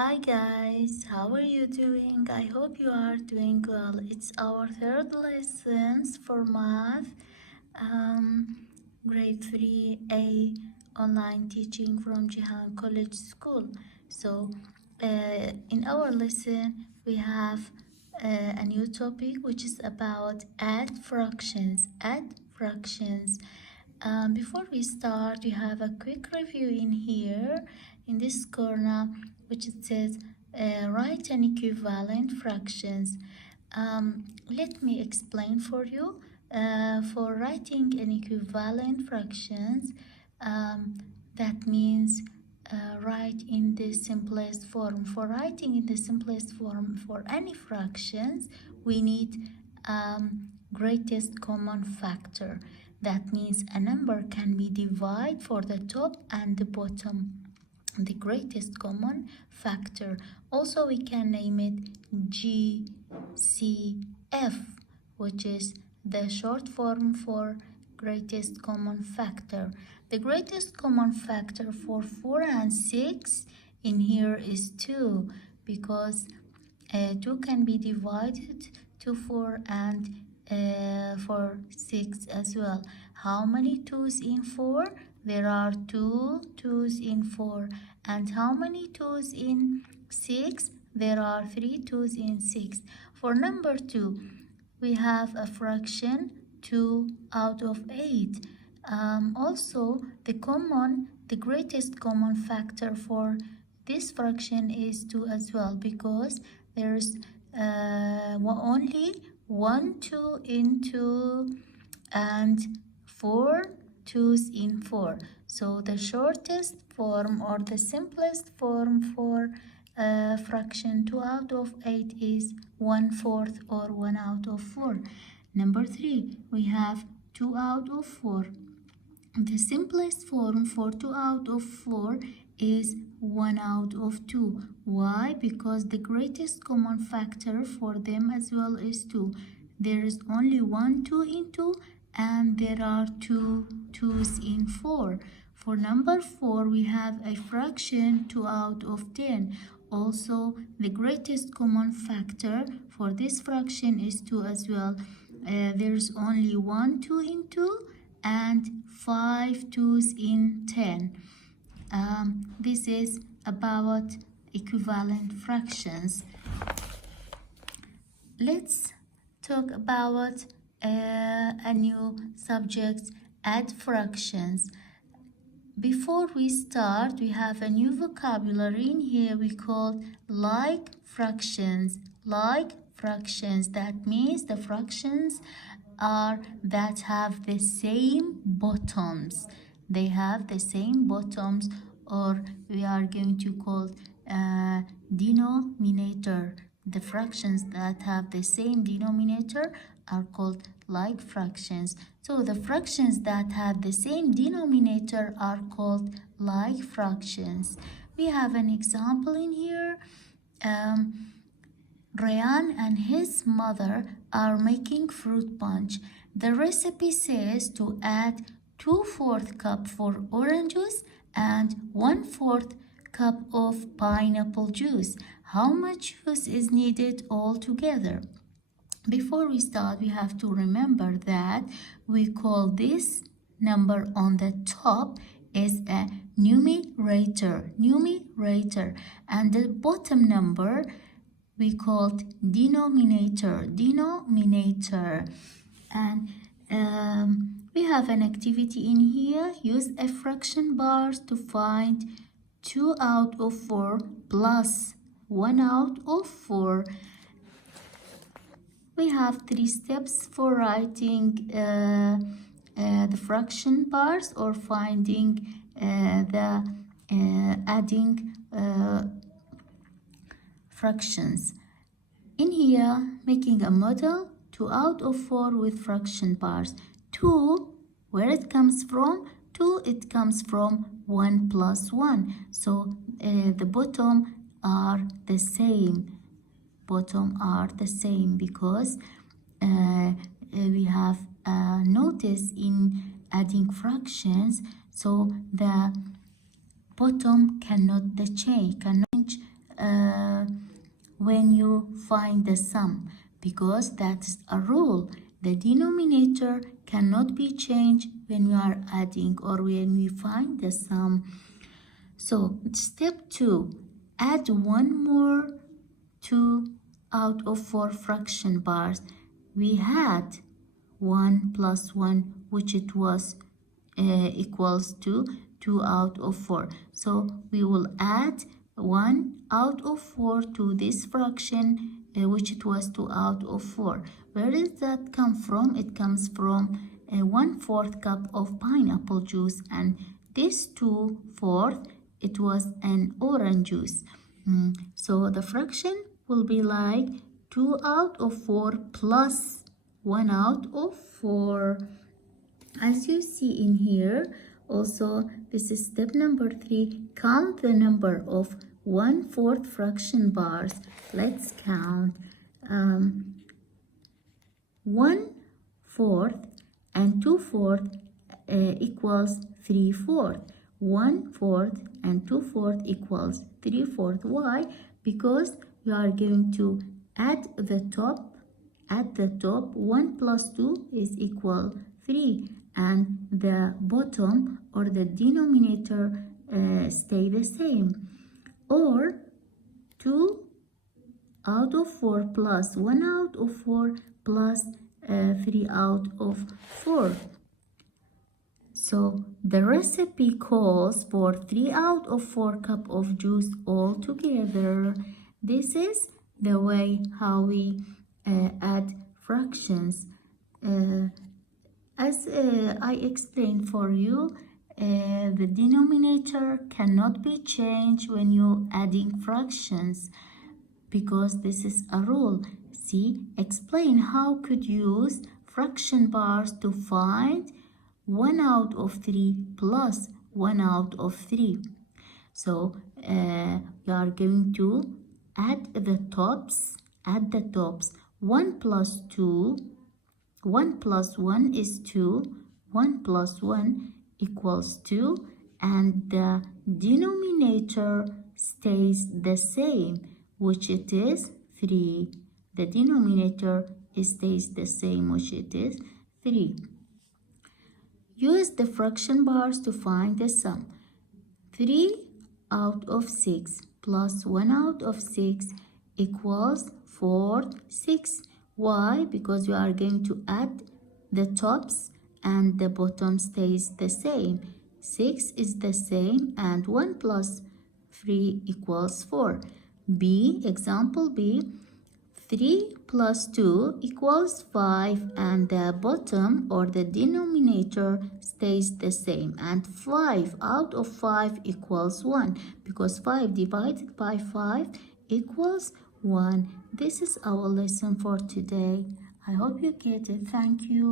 Hi guys, how are you doing? I hope you are doing well. It's our third lessons for math, um, grade 3A online teaching from Jihan College School. So, in our lesson, we have a new topic which is about add fractions. Add fractions. Before we start, we have a quick review in here, in this corner, which it says write an equivalent fractions. Let me explain for you. For writing an equivalent fractions, um, that means write in the simplest form. For writing in the simplest form for any fractions, we need greatest common factor. That means a number can be divided for the top and the bottom, the greatest common factor. Also, we can name it GCF, which is the short form for greatest common factor. The greatest common factor for 4 and 6 in here is 2, because 2 can be divided to 4 and for 6 as well. How many 2's in 4? There are 2 2's in 4. And how many 2's in 6? There are 3 2's in 6. For number 2, we have a fraction 2 out of 8. Also, the greatest common factor for this fraction is 2 as well, because there's only 1 2 in 2 and 4 2's in 4. So the shortest form or the simplest form for fraction 2 out of 8 is 1/4 or 1 out of 4. Number 3, we have 2 out of 4. The simplest form for 2 out of 4 is 1 out of 2. Why? Because the greatest common factor for them as well is 2. There is only 1 2 in 2 and there are 2 2's in 4. For number 4, we have a fraction 2 out of 10. Also, the greatest common factor for this fraction is 2 as well. There's only 1 2 in 2 and 5 2's in 10. This is about equivalent fractions. Let's talk about a new subject, add fractions. Before we start, we have a new vocabulary in here we call like fractions. Like fractions, that means the fractions are that have the same bottoms. They have the same bottoms, or we are going to call denominator. The fractions that have the same denominator are called like fractions. So the fractions that have the same denominator are called like fractions. We have an example in here. Rayan and his mother are making fruit punch. The recipe says to add 2/4 cup for orange juice and 1/4 cup of pineapple juice. How much juice is needed altogether? Before we start, we have to remember that we call this number on the top is a numerator, and the bottom number we called denominator. And we have an activity in here. Use a fraction bars to find 2 out of 4 plus 1 out of 4. We have 3 steps for writing the fraction bars or finding the adding fractions. In here, making a model, 2 out of 4 with fraction bars. 2, where it comes from? 2, it comes from 1 plus 1. So the bottom are the same. Because we have notice in adding fractions, so the bottom cannot change when you find the sum, because that's a rule. The denominator cannot be changed when we are adding or when we find the sum. So step 2, add one more 2 out of 4 fraction bars. We had 1 plus 1, which it was equals to 2 out of 4. So we will add 1 out of 4 to this fraction, which it was 2 out of 4. Where does that come from? It comes from 1/4 cup of pineapple juice, and this 2/4, it was an orange juice. So the fraction will be like 2 out of 4 plus 1 out of 4. As you see in here, also this is step number 3. Count the number of 1/4 fraction bars. Let's count. 1/4 and 2/4 equals 3/4. 1/4 and 2/4 equals 3/4. Why? Because we are going to add the top. At the top, 1 plus 2 is equal 3, and the bottom or the denominator stay the same. Or 2 out of 4 plus 1 out of 4 plus 3 out of 4. So the recipe calls for 3 out of 4 cup of juice all together. This is the way how we add fractions. As I explained for you, the denominator cannot be changed when you're adding fractions, because this is a rule. See, explain how could you use fraction bars to find 1 out of 3 plus 1 out of 3. So you are going to add the tops. Add the tops. 1 plus 2. 1 plus 1 is 2. 1 plus 1 equals 2. And the denominator stays the same, which it is 3. The denominator stays the same, which it is 3. Use the fraction bars to find the sum. 3 out of 6 plus 1 out of 6 equals 4/6. Why? Because we are going to add the tops and the bottom stays the same. 6 is the same, and 1 plus 3 equals 4. B, example B, 3 plus 2 equals 5, and the bottom or the denominator stays the same, and 5 out of 5 equals 1, because 5 divided by 5 equals 1. This is our lesson for today. I hope you get it. Thank you.